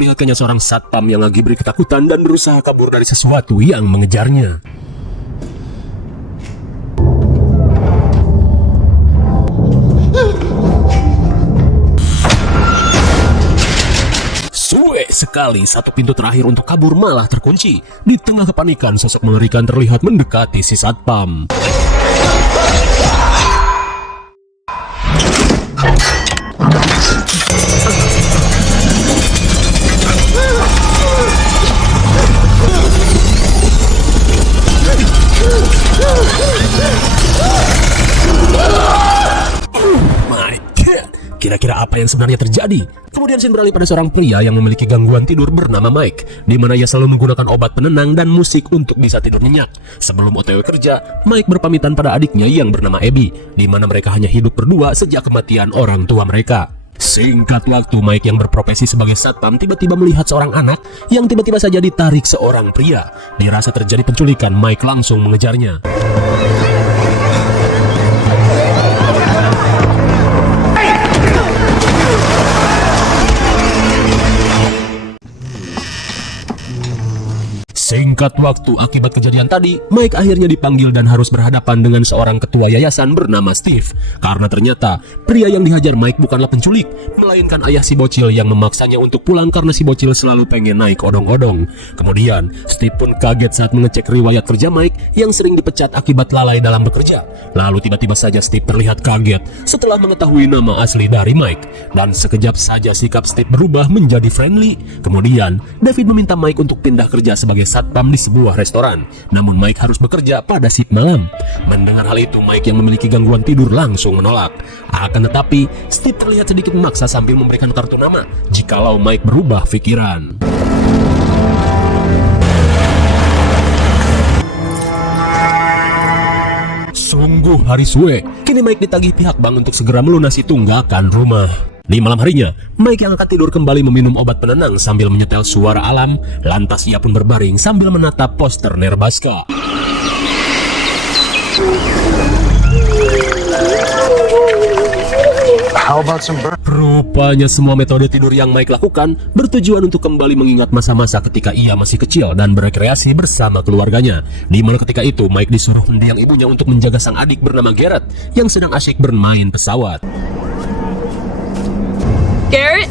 memperlihatkannya seorang satpam yang lagi beri ketakutan dan berusaha kabur dari sesuatu yang mengejarnya. Suwe sekali, satu pintu terakhir untuk kabur malah terkunci. Di tengah kepanikan, sosok mengerikan terlihat mendekati si satpam. Kira-kira apa yang sebenarnya terjadi? Kemudian scene beralih pada seorang pria yang memiliki gangguan tidur bernama Mike, di mana ia selalu menggunakan obat penenang dan musik untuk bisa tidur nyenyak. Sebelum OTW kerja, Mike berpamitan pada adiknya yang bernama Abby, di mana mereka hanya hidup berdua sejak kematian orang tua mereka. Singkat waktu, Mike yang berprofesi sebagai satpam tiba-tiba melihat seorang anak yang tiba-tiba saja ditarik seorang pria. Dirasa terjadi penculikan, Mike langsung mengejarnya. Singkat waktu, akibat kejadian tadi, Mike akhirnya dipanggil dan harus berhadapan dengan seorang ketua yayasan bernama Steve. Karena ternyata, pria yang dihajar Mike bukanlah penculik, melainkan ayah si bocil yang memaksanya untuk pulang karena si bocil selalu pengen naik odong-odong. Kemudian, Steve pun kaget saat mengecek riwayat kerja Mike yang sering dipecat akibat lalai dalam bekerja. Lalu tiba-tiba saja Steve terlihat kaget setelah mengetahui nama asli dari Mike. Dan sekejap saja sikap Steve berubah menjadi friendly. Kemudian, David meminta Mike untuk pindah kerja sebagai satpam di sebuah restoran. Namun Mike harus bekerja pada shift malam. Mendengar hal itu, Mike yang memiliki gangguan tidur langsung menolak. Akan tetapi, Steve terlihat sedikit memaksa sambil memberikan kartu nama jikalau Mike berubah pikiran. Sungguh hari suwe, kini Mike ditagih pihak bank untuk segera melunasi tunggakan rumah. Di malam harinya, Mike yang akan tidur kembali meminum obat penenang sambil menyetel suara alam. Lantas ia pun berbaring sambil menatap poster Nerbaska. Rupanya semua metode tidur yang Mike lakukan bertujuan untuk kembali mengingat masa-masa ketika ia masih kecil dan berekreasi bersama keluarganya. Di mana ketika itu Mike disuruh mendiang ibunya untuk menjaga sang adik bernama Garrett yang sedang asyik bermain pesawat. Garrett?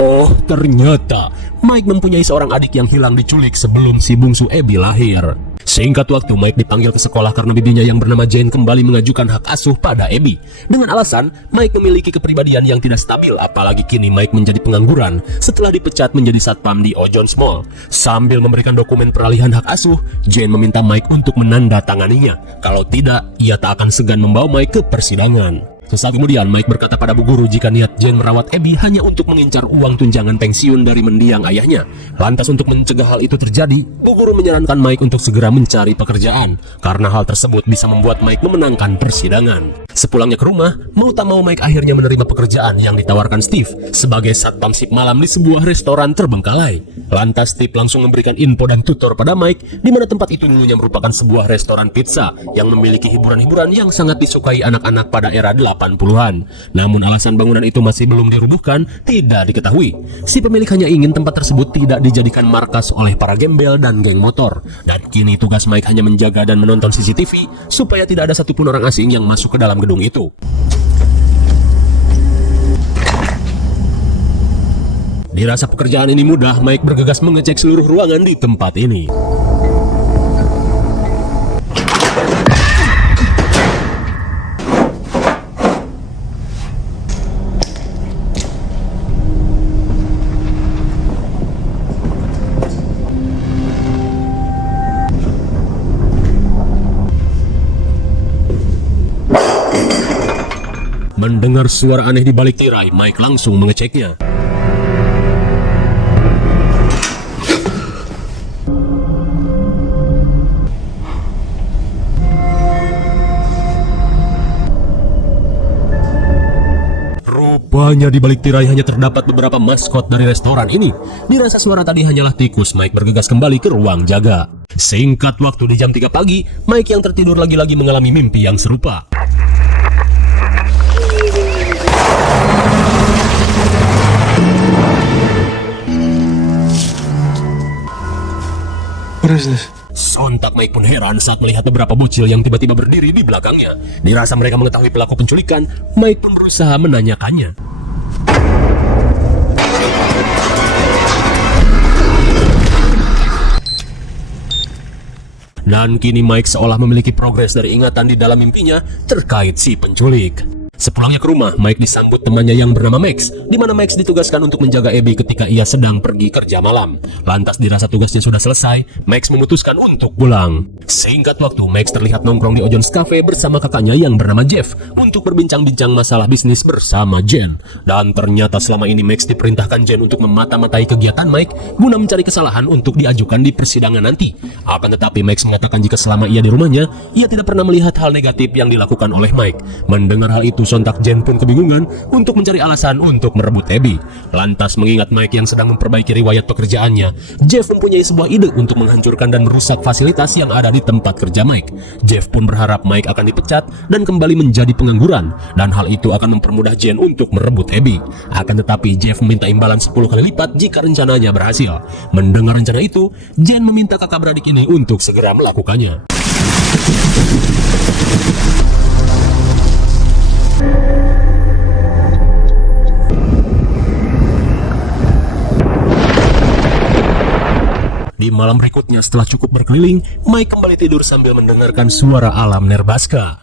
Oh, ternyata Mike mempunyai seorang adik yang hilang diculik sebelum si bungsu Abby lahir. Singkat waktu, Mike dipanggil ke sekolah karena bibinya yang bernama Jane kembali mengajukan hak asuh pada Abby. Dengan alasan, Mike memiliki kepribadian yang tidak stabil, apalagi kini Mike menjadi pengangguran setelah dipecat menjadi satpam di O'John's Mall. Sambil memberikan dokumen peralihan hak asuh, Jane meminta Mike untuk menandatanganinya. Kalau tidak, ia tak akan segan membawa Mike ke persidangan. Sesaat kemudian, Mike berkata pada bu guru jika niat Jane merawat Abby hanya untuk mengincar uang tunjangan pensiun dari mendiang ayahnya. Lantas untuk mencegah hal itu terjadi, bu guru menyarankan Mike untuk segera mencari pekerjaan, karena hal tersebut bisa membuat Mike memenangkan persidangan. Sepulangnya ke rumah, mau tak mau Mike akhirnya menerima pekerjaan yang ditawarkan Steve sebagai satpam shift malam di sebuah restoran terbengkalai. Lantas Steve langsung memberikan info dan tutor pada Mike, di mana tempat itu dulunya merupakan sebuah restoran pizza yang memiliki hiburan-hiburan yang sangat disukai anak-anak pada era 80-an. Namun alasan bangunan itu masih belum dirubuhkan tidak diketahui. Si pemilik hanya ingin tempat tersebut tidak dijadikan markas oleh para gembel dan geng motor. Dan kini tugas Mike hanya menjaga dan menonton CCTV supaya tidak ada satupun orang asing yang masuk ke dalam gedung itu. Dirasa pekerjaan ini mudah, Mike bergegas mengecek seluruh ruangan di tempat ini. Mendengar suara aneh di balik tirai, Mike langsung mengeceknya. Rupanya di balik tirai hanya terdapat beberapa maskot dari restoran ini. Dirasa suara tadi hanyalah tikus, Mike bergegas kembali ke ruang jaga. Singkat waktu di jam 3 pagi, Mike yang tertidur lagi-lagi mengalami mimpi yang serupa. What is this? Sontak Mike pun heran saat melihat beberapa bocil yang tiba-tiba berdiri di belakangnya. Dirasa mereka mengetahui pelaku penculikan, Mike pun berusaha menanyakannya. Dan kini Mike seolah memiliki progres dari ingatan di dalam mimpinya terkait si penculik. Sepulangnya ke rumah, Mike disambut temannya yang bernama Max, di mana Max ditugaskan untuk menjaga Abby ketika ia sedang pergi kerja malam. Lantas dirasa tugasnya sudah selesai, Max memutuskan untuk pulang. Singkat waktu, Max terlihat nongkrong di Ojon's Cafe bersama kakaknya yang bernama Jeff untuk berbincang-bincang masalah bisnis bersama Jen. Dan ternyata selama ini Max diperintahkan Jen untuk memata-matai kegiatan Mike guna mencari kesalahan untuk diajukan di persidangan nanti. Akan tetapi Max mengatakan jika selama ia di rumahnya, ia tidak pernah melihat hal negatif yang dilakukan oleh Mike. Mendengar hal itu, sontak Jen pun kebingungan untuk mencari alasan untuk merebut Abby. Lantas mengingat Mike yang sedang memperbaiki riwayat pekerjaannya, Jeff mempunyai sebuah ide untuk menghancurkan dan merusak fasilitas yang ada di tempat kerja Mike. Jeff pun berharap Mike akan dipecat dan kembali menjadi pengangguran, dan hal itu akan mempermudah Jen untuk merebut Abby. Akan tetapi Jeff meminta imbalan 10 kali lipat jika rencananya berhasil. Mendengar rencana itu, Jen meminta kakak beradik ini untuk segera melakukannya. Di malam berikutnya setelah cukup berkeliling, Mike kembali tidur sambil mendengarkan suara alam Nerbaska.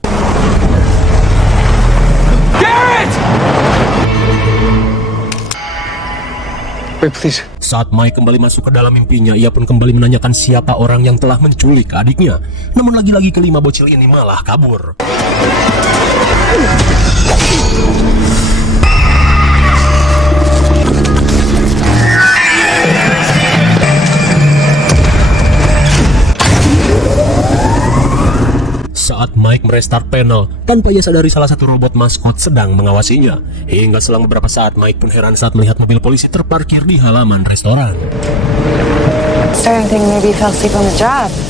Wait, please. Saat Mike kembali masuk ke dalam mimpinya, ia pun kembali menanyakan siapa orang yang telah menculik adiknya. Namun lagi-lagi kelima bocil ini malah kabur. Saat Mike merestart panel, tanpa ia sadari salah satu robot maskot sedang mengawasinya. Hingga selang beberapa saat, Mike pun heran saat melihat mobil polisi terparkir di halaman restoran.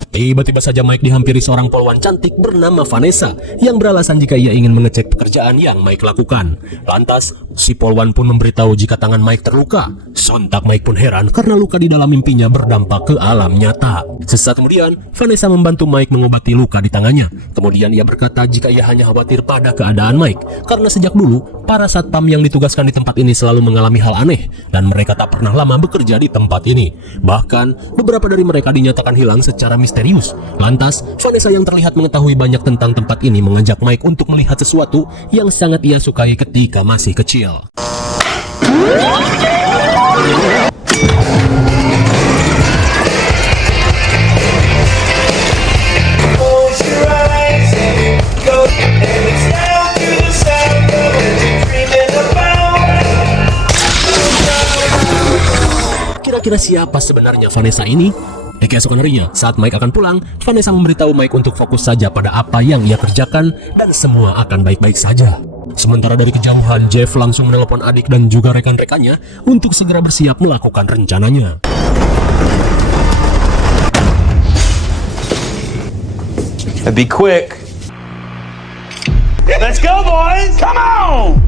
Tiba-tiba saja Mike dihampiri seorang polwan cantik bernama Vanessa yang beralasan jika ia ingin mengecek pekerjaan yang Mike lakukan. Lantas, si polwan pun memberitahu jika tangan Mike terluka. Sontak Mike pun heran karena luka di dalam mimpinya berdampak ke alam nyata. Sesaat kemudian, Vanessa membantu Mike mengobati luka di tangannya. Kemudian ia berkata jika ia hanya khawatir pada keadaan Mike karena sejak dulu para satpam yang ditugaskan di tempat ini selalu mengalami hal aneh dan mereka tak pernah lama bekerja di tempat ini. Bahkan beberapa dari mereka dinyatakan hilang secara misterius. Lantas Vanessa yang terlihat mengetahui banyak tentang tempat ini mengajak Mike untuk melihat sesuatu yang sangat ia sukai ketika masih kecil. Kira-kira siapa sebenarnya Vanessa ini? Keesokan harinya, saat Mike akan pulang, Vanessa memberitahu Mike untuk fokus saja pada apa yang ia kerjakan dan semua akan baik-baik saja. Sementara dari kejauhan, Jeff langsung menelpon adik dan juga rekan-rekannya untuk segera bersiap melakukan rencananya. Be quick. Let's go, boys! Come on!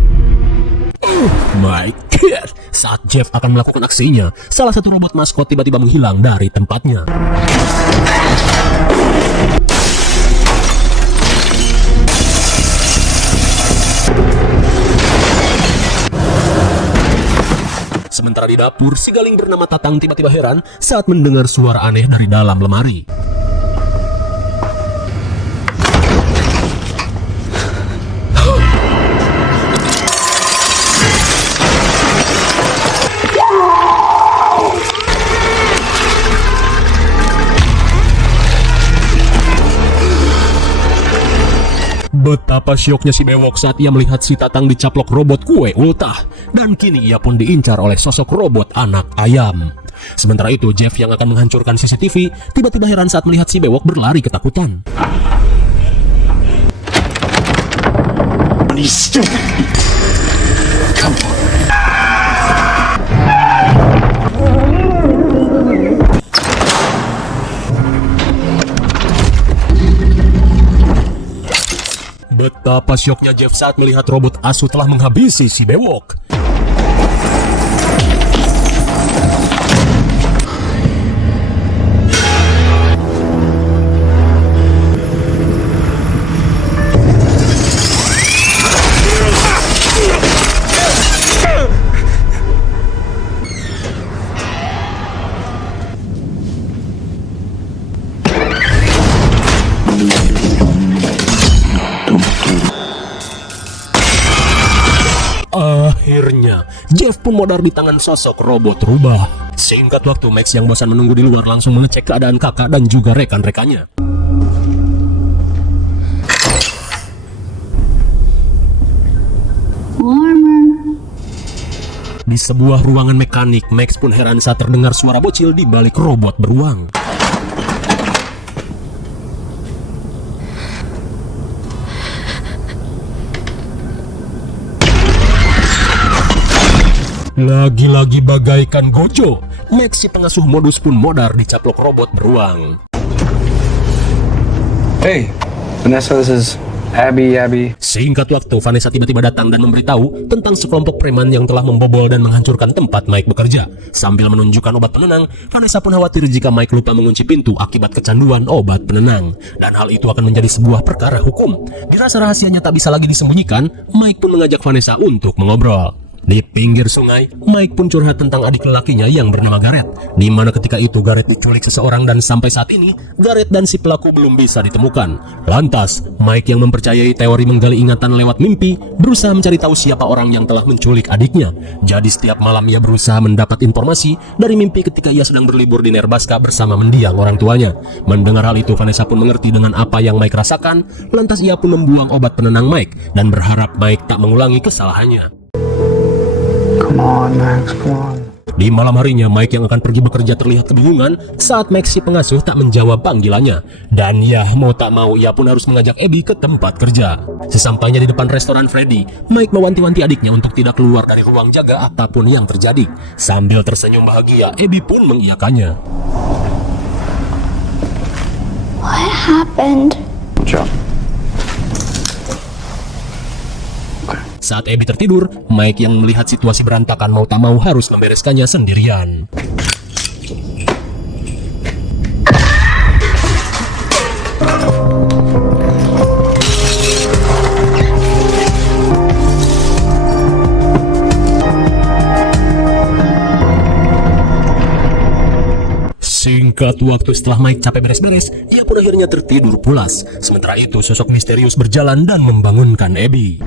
My God! Saat Jeff akan melakukan aksinya, salah satu robot maskot tiba-tiba menghilang dari tempatnya. Sementara di dapur, si Galing bernama Tatang tiba-tiba heran saat mendengar suara aneh dari dalam lemari. Betapa syoknya si Bewok saat ia melihat si Tatang dicaplok robot kue ultah. Dan kini ia pun diincar oleh sosok robot anak ayam. Sementara itu, Jeff yang akan menghancurkan CCTV tiba-tiba heran saat melihat si Bewok berlari ketakutan. Betapa syoknya Jeff saat melihat robot Asu telah menghabisi si bewok. Akhirnya, Jeff pun modar di tangan sosok robot rubah. Singkat waktu, Max yang bosan menunggu di luar langsung mengecek keadaan kakak dan juga rekan-rekannya. Di sebuah ruangan mekanik, Max pun heran saat terdengar suara bocil di balik robot beruang. Lagi-lagi bagaikan Gojo, Max si pengasuh modus pun modar dicaplok robot beruang. Hey, Vanessa, this is Abby. Singkat waktu, Vanessa tiba-tiba datang dan memberitahu tentang sekelompok preman yang telah membobol dan menghancurkan tempat Mike bekerja. Sambil menunjukkan obat penenang, Vanessa pun khawatir jika Mike lupa mengunci pintu akibat kecanduan obat penenang. Dan hal itu akan menjadi sebuah perkara hukum. Dirasa rahasianya tak bisa lagi disembunyikan, Mike pun mengajak Vanessa untuk mengobrol. Di pinggir sungai, Mike pun curhat tentang adik lelakinya yang bernama Gareth, di mana ketika itu Gareth diculik seseorang dan sampai saat ini Gareth dan si pelaku belum bisa ditemukan. Lantas, Mike yang mempercayai teori menggali ingatan lewat mimpi berusaha mencari tahu siapa orang yang telah menculik adiknya. Jadi setiap malam ia berusaha mendapat informasi dari mimpi ketika ia sedang berlibur di Nebraska bersama mendiang orang tuanya. Mendengar hal itu, Vanessa pun mengerti dengan apa yang Mike rasakan. Lantas ia pun membuang obat penenang Mike dan berharap Mike tak mengulangi kesalahannya. Come on, Max, come on. Di malam harinya, Mike yang akan pergi bekerja terlihat kebingungan saat Max si pengasuh tak menjawab panggilannya. Dan ya, mau tak mau, ia pun harus mengajak Abby ke tempat kerja. Sesampainya di depan restoran Freddy, Mike mewanti-wanti adiknya untuk tidak keluar dari ruang jaga apapun yang terjadi. Sambil tersenyum bahagia, Abby pun mengiyakannya. What happened? Good job. Saat Abby tertidur, Mike yang melihat situasi berantakan mau tak mau harus membereskannya sendirian. Singkat waktu setelah Mike capek beres-beres, ia pun akhirnya tertidur pulas. Sementara itu, sosok misterius berjalan dan membangunkan Abby.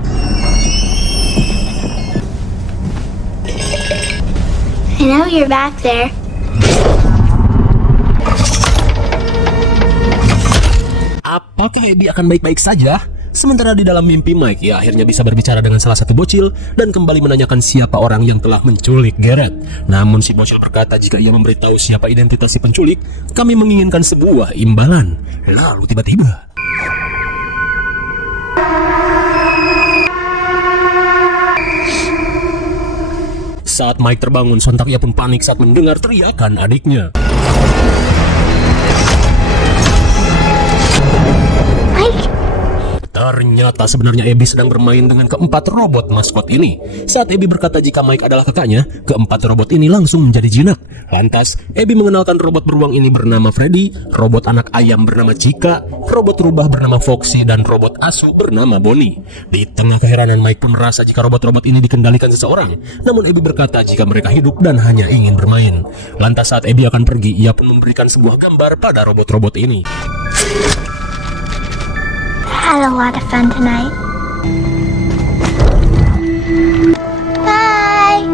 I know you're back there. Apakah Abby akan baik-baik saja? Sementara di dalam mimpi Mike, ia akhirnya bisa berbicara dengan salah satu bocil dan kembali menanyakan siapa orang yang telah menculik Gareth. Namun si bocil berkata jika ia memberitahu siapa identitas si penculik, kami menginginkan sebuah imbalan. Lalu tiba-tiba saat Mike terbangun, sontak ia pun panik saat mendengar teriakan adiknya. Mike? Ternyata sebenarnya Abby sedang bermain dengan keempat robot maskot ini. Saat Abby berkata jika Mike adalah kakaknya, keempat robot ini langsung menjadi jinak. Lantas, Abby mengenalkan robot beruang ini bernama Freddy, robot anak ayam bernama Chica, robot rubah bernama Foxy, dan robot asu bernama Bonnie. Di tengah keheranan, Mike pun merasa jika robot-robot ini dikendalikan seseorang. Namun Abby berkata jika mereka hidup dan hanya ingin bermain. Lantas saat Abby akan pergi, ia pun memberikan sebuah gambar pada robot-robot ini. Had a lot of fun tonight. Bye!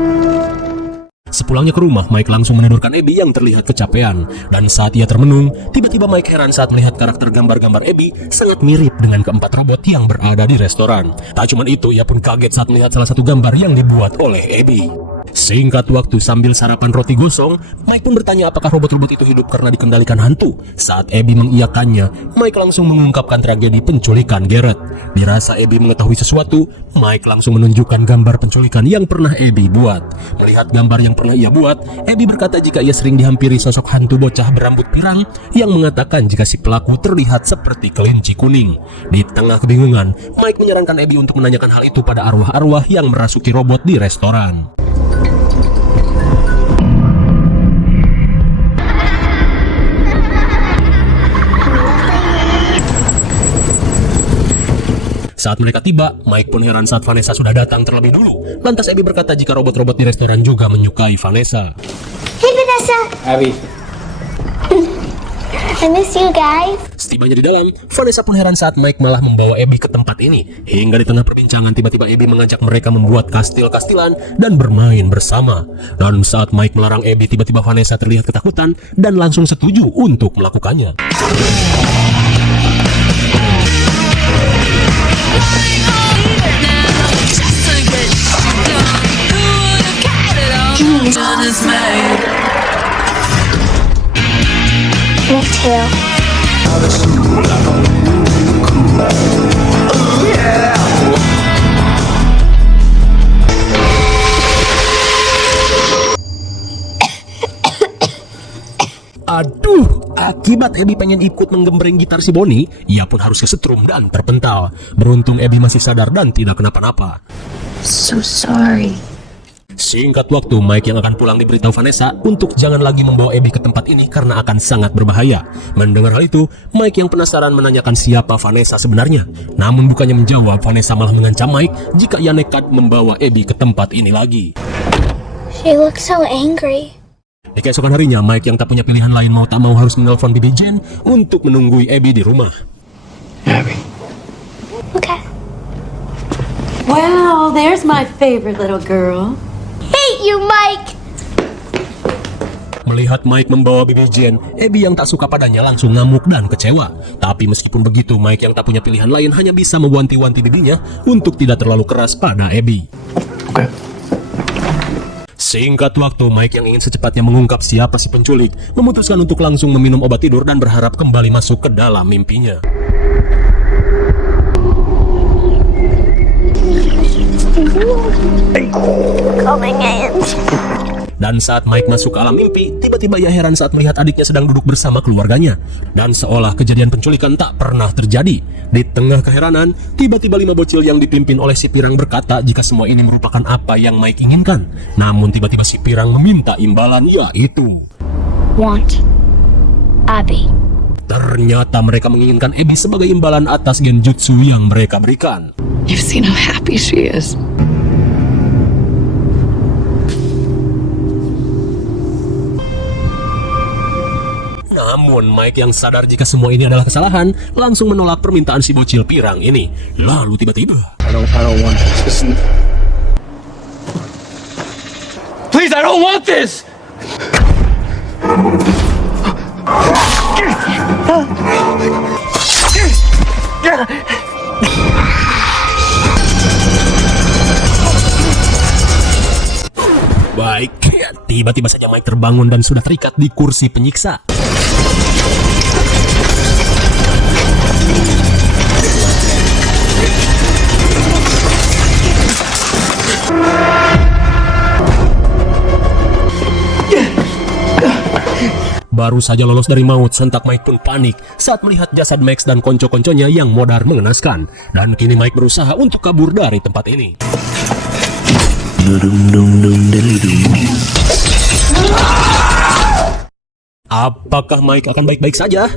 Sepulangnya ke rumah, Mike langsung menidurkan Abby yang terlihat kecapean. Dan saat ia termenung, tiba-tiba Mike heran saat melihat karakter gambar-gambar Abby sangat mirip dengan keempat robot yang berada di restoran. Tak cuma itu, ia pun kaget saat melihat salah satu gambar yang dibuat oleh Abby. Singkat waktu sambil sarapan roti gosong, Mike pun bertanya apakah robot-robot itu hidup karena dikendalikan hantu. Saat Abby mengiyakannya, Mike langsung mengungkapkan tragedi penculikan Garrett. Dirasa Abby mengetahui sesuatu, Mike langsung menunjukkan gambar penculikan yang pernah Abby buat. Melihat gambar yang pernah ia buat, Abby berkata jika ia sering dihampiri sosok hantu bocah berambut pirang yang mengatakan jika si pelaku terlihat seperti kelinci kuning. Di tengah kebingungan, Mike menyarankan Abby untuk menanyakan hal itu pada arwah-arwah yang merasuki robot di restoran. Saat mereka tiba, Mike pun heran saat Vanessa sudah datang terlebih dulu. Lantas Abby berkata jika robot-robot di restoran juga menyukai Vanessa. Hey, Vanessa. Abby. I miss you guys. Setibanya di dalam, Vanessa pun heran saat Mike malah membawa Abby ke tempat ini. Hingga di tengah perbincangan, tiba-tiba Abby mengajak mereka membuat kastil-kastilan dan bermain bersama. Dan saat Mike melarang Abby, tiba-tiba Vanessa terlihat ketakutan dan langsung setuju untuk melakukannya. Me too. Aduh, akibat Abby pengen ikut menggembreng gitar si Bonnie, ia pun harus kesetrum dan terpental. Beruntung Abby masih sadar dan tidak kenapa-napa. So sorry. Singkat waktu, Mike yang akan pulang diberitahu Vanessa untuk jangan lagi membawa Abby ke tempat ini karena akan sangat berbahaya. Mendengar hal itu, Mike yang penasaran menanyakan siapa Vanessa sebenarnya. Namun bukannya menjawab, Vanessa malah mengancam Mike jika ia nekat membawa Abby ke tempat ini lagi. She looks so angry. Di keesokan harinya, Mike yang tak punya pilihan lain mau tak mau harus menelpon Bibi Jane untuk menunggui Abby di rumah. Abby. Okay. Well, there's my favorite little girl. Hate you, Mike. Melihat Mike membawa Bibi Jane, Abby yang tak suka padanya langsung ngamuk dan kecewa. Tapi meskipun begitu, Mike yang tak punya pilihan lain hanya bisa mewanti-wanti bibinya untuk tidak terlalu keras pada Abby. Okay. Singkat waktu, Mike yang ingin secepatnya mengungkap siapa si penculik memutuskan untuk langsung meminum obat tidur dan berharap kembali masuk ke dalam mimpinya. Coming in. Dan saat Mike masuk ke alam mimpi, tiba-tiba ia heran saat melihat adiknya sedang duduk bersama keluarganya. Dan seolah kejadian penculikan tak pernah terjadi. Di tengah keheranan, tiba-tiba 5 bocil yang dipimpin oleh si Pirang berkata jika semua ini merupakan apa yang Mike inginkan. Namun tiba-tiba si Pirang meminta imbalan, yaitu Want Abby. ternyata mereka menginginkan Abby sebagai imbalan atas genjutsu yang mereka berikan. You've seen how happy she is. Namun Mike yang sadar jika semua ini adalah kesalahan langsung menolak permintaan si bocil pirang ini. Lalu tiba-tiba I don't want this. Please, I don't want this! baik, tiba-tiba saja Mike terbangun dan sudah terikat di kursi penyiksa. Baru saja lolos dari maut, sontak Mike pun panik saat melihat jasad Max dan konco-konconya yang modar mengenaskan. Dan kini Mike berusaha untuk kabur dari tempat ini. Apakah Mike akan baik-baik saja?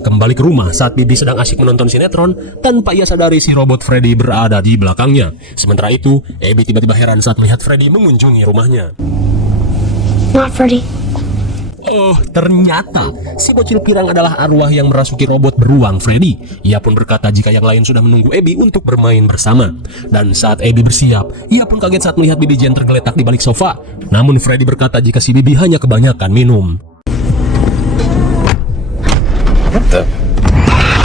Kembali ke rumah saat Bibi sedang asyik menonton sinetron, tanpa ia sadari si robot Freddy berada di belakangnya. Sementara itu, Abby tiba-tiba heran saat melihat Freddy mengunjungi rumahnya. Not Freddy. Oh, ternyata si bocil pirang adalah arwah yang merasuki robot beruang Freddy. Ia pun berkata jika yang lain sudah menunggu Abby untuk bermain bersama. Dan saat Abby bersiap, ia pun kaget saat melihat Bibi Jane tergeletak di balik sofa. Namun Freddy berkata jika si Bibi hanya kebanyakan minum. What the?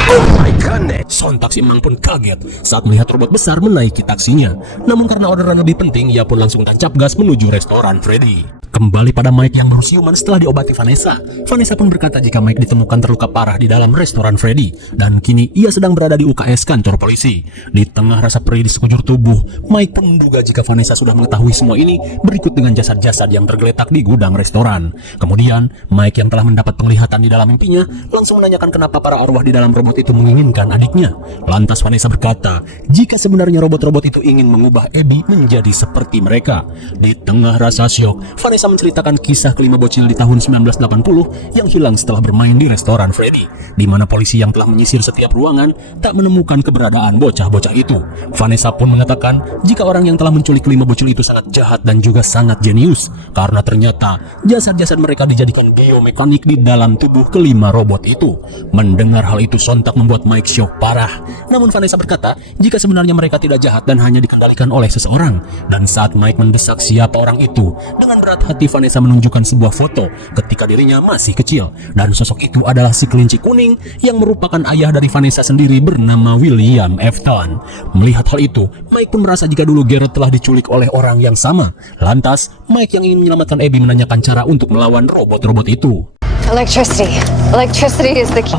Oh my goodness! Sontak si Mang pun kaget saat melihat robot besar menaiki taksinya. Namun karena orderan lebih penting, ia pun langsung tancap gas menuju restoran Freddy. Kembali pada Mike yang baru siuman setelah diobati Vanessa. Vanessa pun berkata jika Mike ditemukan terluka parah di dalam restoran Freddy dan kini ia sedang berada di UKS kantor polisi. Di tengah rasa perih di sekujur tubuh, Mike pun menduga jika Vanessa sudah mengetahui semua ini berikut dengan jasad-jasad yang tergeletak di gudang restoran. Kemudian, Mike yang telah mendapat penglihatan di dalam mimpinya langsung menanyakan kenapa para arwah di dalam robot itu menginginkan adiknya. Lantas Vanessa berkata, jika sebenarnya robot-robot itu ingin mengubah Abby menjadi seperti mereka. Di tengah rasa syok, Vanessa menceritakan kisah kelima bocil di tahun 1980 yang hilang setelah bermain di restoran Freddy, di mana polisi yang telah menyisir setiap ruangan tak menemukan keberadaan bocah-bocah itu. Vanessa pun mengatakan jika orang yang telah menculik kelima bocil itu sangat jahat dan juga sangat jenius, karena ternyata jasad-jasad mereka dijadikan biomekanik di dalam tubuh kelima robot itu. Mendengar hal itu sontak membuat Mike syok parah. Namun Vanessa berkata jika sebenarnya mereka tidak jahat dan hanya dikendalikan oleh seseorang. Dan saat Mike mendesak siapa orang itu, dengan berat hati Vanessa menunjukkan sebuah foto ketika dirinya masih kecil, dan sosok itu adalah si kelinci kuning yang merupakan ayah dari Vanessa sendiri bernama William Afton. Melihat hal itu, Mike pun merasa jika dulu Garrett telah diculik oleh orang yang sama. Lantas, Mike yang ingin menyelamatkan Abby menanyakan cara untuk melawan robot-robot itu. Electricity. Electricity is the key.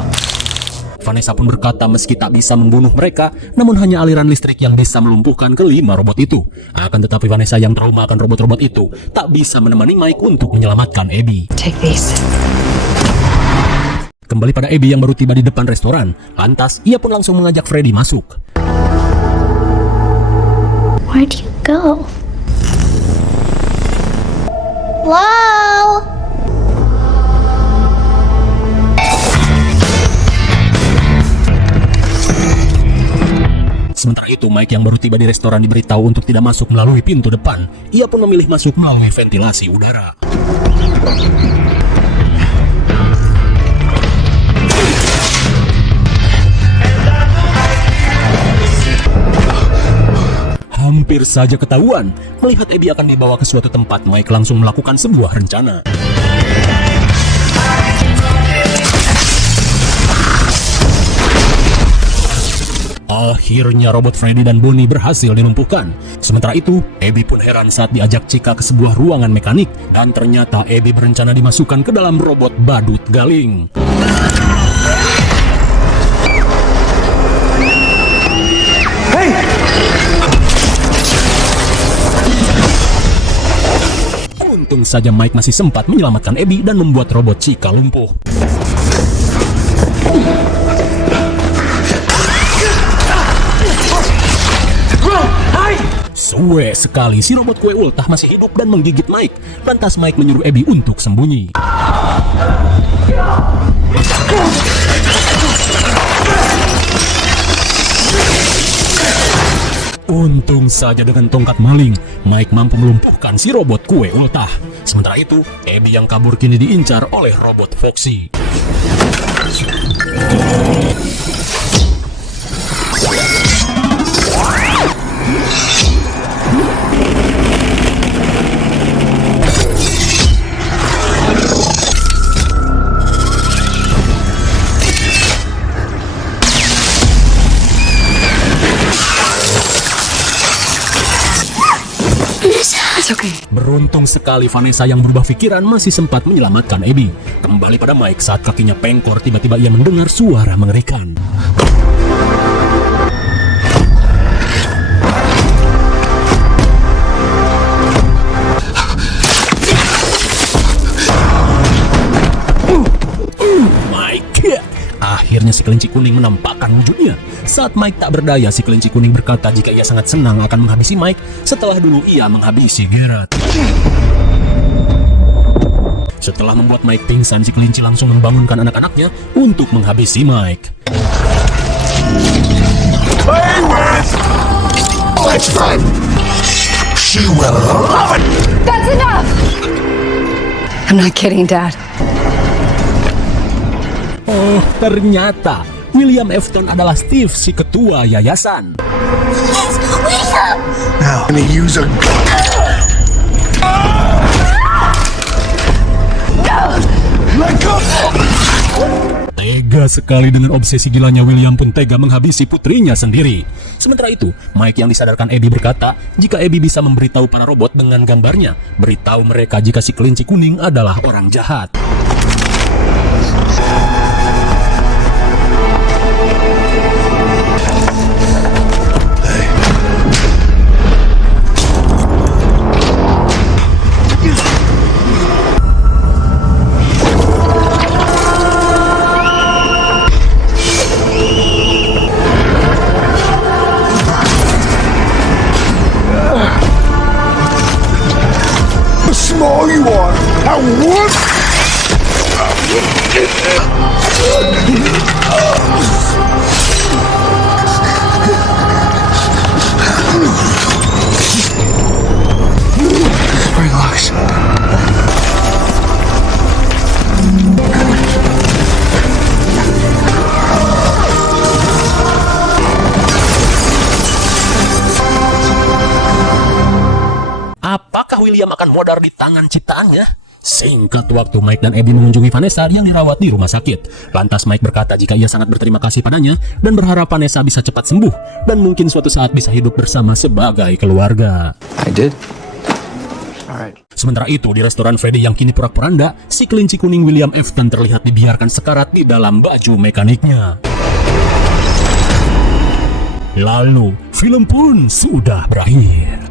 Vanessa pun berkata meski tak bisa membunuh mereka, namun hanya aliran listrik yang bisa melumpuhkan kelima robot itu. Akan tetapi Vanessa yang trauma akan robot-robot itu tak bisa menemani Mike untuk menyelamatkan Abby. Take these. Kembali pada Abby yang baru tiba di depan restoran. Lantas, ia pun langsung mengajak Freddy masuk. Where'd you go? Hello? Sementara itu, Mike yang baru tiba di restoran diberitahu untuk tidak masuk melalui pintu depan. Ia pun memilih masuk melalui ventilasi udara. Hampir saja ketahuan. Melihat Abby akan dibawa ke suatu tempat, Mike langsung melakukan sebuah rencana. Akhirnya robot Freddy dan Bonnie berhasil dilumpuhkan. Sementara itu, Abby pun heran saat diajak Chica ke sebuah ruangan mekanik, dan ternyata Abby berencana dimasukkan ke dalam robot badut galing. Hey! Untung saja Mike masih sempat menyelamatkan Abby dan membuat robot Chica lumpuh. Suwe sekali, si robot kue ultah masih hidup dan menggigit Mike. Lantas Mike menyuruh Abby untuk sembunyi. Untung saja dengan tongkat maling, Mike mampu melumpuhkan si robot kue ultah. Sementara itu, Abby yang kabur kini diincar oleh robot Foxy. It's okay. Beruntung sekali Vanessa yang berubah pikiran masih sempat menyelamatkan Abby. Kembali pada Mike saat kakinya pengkor, tiba-tiba ia mendengar suara mengerikan. Akhirnya si kelinci kuning menampakkan wujudnya. Saat Mike tak berdaya, si kelinci kuning berkata jika ia sangat senang akan menghabisi Mike setelah dulu ia menghabisi Garrett. Setelah membuat Mike pingsan, si kelinci langsung membangunkan anak-anaknya untuk menghabisi Mike. That's enough! I'm not kidding, Dad. Oh, ternyata William Afton adalah Steve, si ketua yayasan. Now, I'm gonna use a Tega Bangga sekali dengan obsesi gilanya William pun tega menghabisi putrinya sendiri. Sementara itu, Mike yang disadarkan Abby berkata, jika Abby bisa memberitahu para robot dengan gambarnya, beritahu mereka jika si kelinci kuning adalah orang jahat. How small you are! How what? Relax. Apakah William akan modar di tangan ciptaannya? Singkat waktu, Mike dan Abby mengunjungi Vanessa yang dirawat di rumah sakit. Lantas Mike berkata jika ia sangat berterima kasih padanya dan berharap Vanessa bisa cepat sembuh dan mungkin suatu saat bisa hidup bersama sebagai keluarga. I did. Alright. Sementara itu, di restoran Freddy yang kini porak-poranda, si kelinci kuning William Afton terlihat dibiarkan sekarat di dalam baju mekaniknya. Lalu, film pun sudah berakhir.